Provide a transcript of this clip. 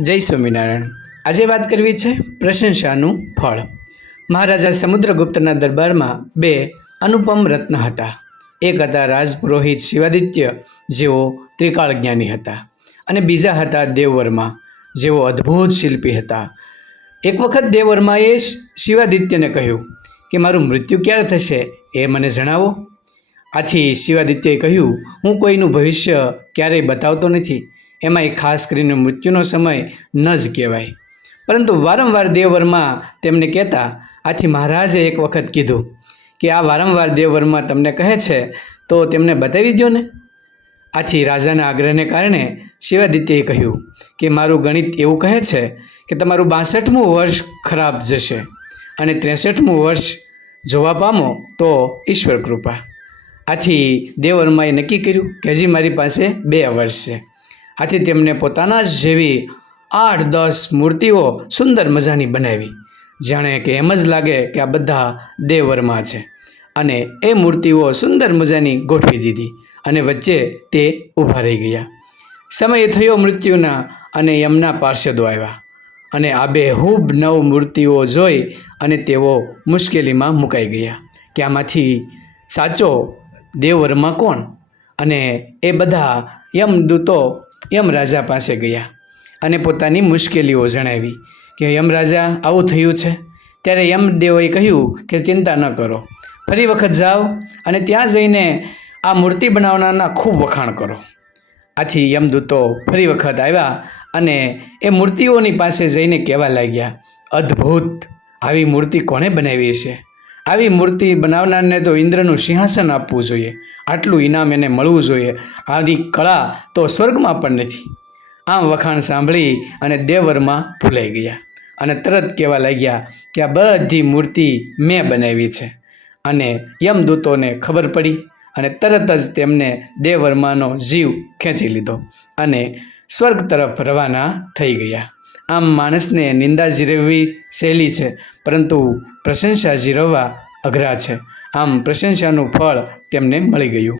જય સ્વામિનારાયણ. આજે વાત કરવી છે પ્રશંસાનું ફળ. મહારાજા સમુદ્રગુપ્તના દરબારમાં બે અનુપમ રત્ન હતા. એક હતા રાજપુરોહિત શિવાદિત્ય, જેઓ ત્રિકાળ જ્ઞાની હતા. અને બીજા હતા દેવવર્મા, જેઓ અદ્ભુત શિલ્પી હતા. એક વખત દેવવર્માએ શિવાદિત્યને કહ્યું કે, મારું મૃત્યુ ક્યારે થશે એ મને જણાવો. આથી શિવાદિત્યએ કહ્યું, હું કોઈનું ભવિષ્ય ક્યારેય બતાવતો નથી. એમાંય ખાસ કરીને મૃત્યુનો સમય ન જ કહેવાય. પરંતુ વારંવાર દેવવર્મા તેમને કહેતા, આથી મહારાજે એક વખત કીધું કે આ વારંવાર દેવવર્મા તમને કહે છે, તો તેમને બતાવી દો ને આથી રાજાના આગ્રહને કારણે શિવાદિત્યએ કહ્યું કે, મારું ગણિત એવું કહે છે કે તમારું બાસઠમું વર્ષ ખરાબ જશે અને ત્રેસઠમું વર્ષ જોવા પામો તો ઈશ્વર કૃપા. આથી દેવવર્માએ નક્કી કર્યું કે હજી મારી પાસે બે વર્ષ છે. આથી તેમને પોતાના જ જેવી આઠ દસ મૂર્તિઓ સુંદર મજાની બનાવી. જાણે કે એમ જ લાગે કે આ બધા દેવવર્મા છે. અને એ મૂર્તિઓ સુંદર મજાની ગોઠવી દીધી અને વચ્ચે તે ઊભા રહી ગયા. સમય થયો મૃત્યુના અને યમના પાર્ષદો આવ્યા. અને આ બેહૂબ નવ મૂર્તિઓ જોઈ અને તેઓ મુશ્કેલીમાં મુકાઈ ગયા કે આમાંથી સાચો દેવવર્મા કોણ? અને એ બધા યમદૂતો યમરાજા પાસે ગયા અને પોતાની મુશ્કેલીઓ જણાવી કે યમરાજા આવું થયું છે? ત્યારે યમદેવોએ કહ્યું કે ચિંતા ન કરો. ફરી વખત જાઓ અને ત્યાં જઈને આ મૂર્તિ બનાવનારના ખૂબ વખાણ કરો. આથી યમદૂતો ફરી વખત આવ્યા અને એ મૂર્તિઓની પાસે જઈને કહેવા લાગ્યા, અદ્ભુત! આવી મૂર્તિ કોણે બનાવી છે આવી મૂર્તિ બનાવનારને તો ઇન્દ્રનું સિંહાસન આપવું જોઈએ. આટલું ઇનામ એને મળવું જોઈએ. આની કળા તો સ્વર્ગમાં પણ નથી. આમ વખાણ સાંભળી અને દેવરમાં ભૂલાઈ ગયા. અને તરત કહેવા લાગ્યા કે આ બધી મૂર્તિ મેં બનાવી છે. અને યમદૂતોને ખબર પડી અને તરત જ તેમને દેવવર્માનો જીવ ખેંચી લીધો અને સ્વર્ગ તરફ રવાના થઈ ગયા. આમ માણસને નિંદા જીરવવી સહેલી છે, પરંતુ પ્રશંસા જીરવવા અઘરા છે. આમ પ્રશંસાનું ફળ તેમને મળી ગયું.